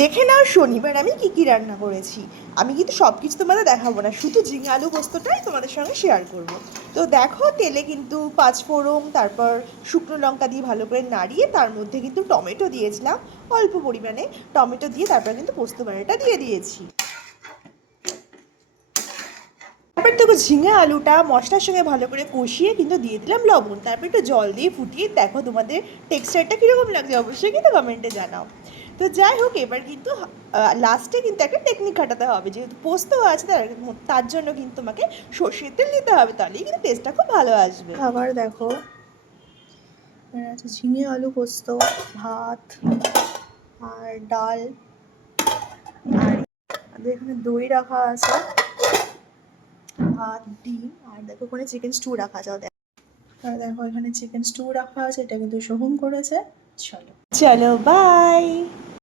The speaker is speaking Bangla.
দেখে নাও শনিবার আমি কি কি রান্না করেছি। আমি কিন্তু সব কিছু তোমাদের দেখাবো না, শুধু ঝিঙে আলু পোস্তটাই তোমাদের সঙ্গে শেয়ার করব। তো দেখো তেলে কিন্তু পাঁচফোড়ন, তারপর শুকনো লঙ্কা দিয়ে ভালো করে নাড়িয়ে তার মধ্যে কিন্তু টমেটো দিয়েছিলাম অল্প পরিমাণে। টমেটো দিয়ে তারপর কিন্তু পোস্ত বাটাটা দিয়ে দিয়েছি। তারপর দেখো ঝিঙে আলুটা মশলার সঙ্গে ভালো করে কষিয়ে কিন্তু দিয়ে দিলাম লবণ, তারপর একটু জল দিয়ে ফুটিয়ে দেখো তোমাদের টেক্সচারটা কীরকম লাগছে অবশ্যই কিন্তু কমেন্টে জানাও। তো যাই হোক, এবার কিন্তু লাস্টে কিন্তু একটা টেকনিক খাটাতে হবে, যেহেতু পোস্ত আছে তার জন্য কিন্তু তোমাকে সর্ষের তেল দিতে হবে, তাহলেই কিন্তু টেস্টটা খুব ভালো আসবে। আবার দেখো আছে ঝিঙে আলু পোস্ত, ভাত আর ডাল, আর এখানে দই রাখা আছে, ভাত, ডিম, আর দেখো ওখানে চিকেন স্টু রাখা আছে। আর দেখো এখানে চিকেন স্টু রাখা আছে, এটা কিন্তু শোভন করেছে। চলো চলো বাই।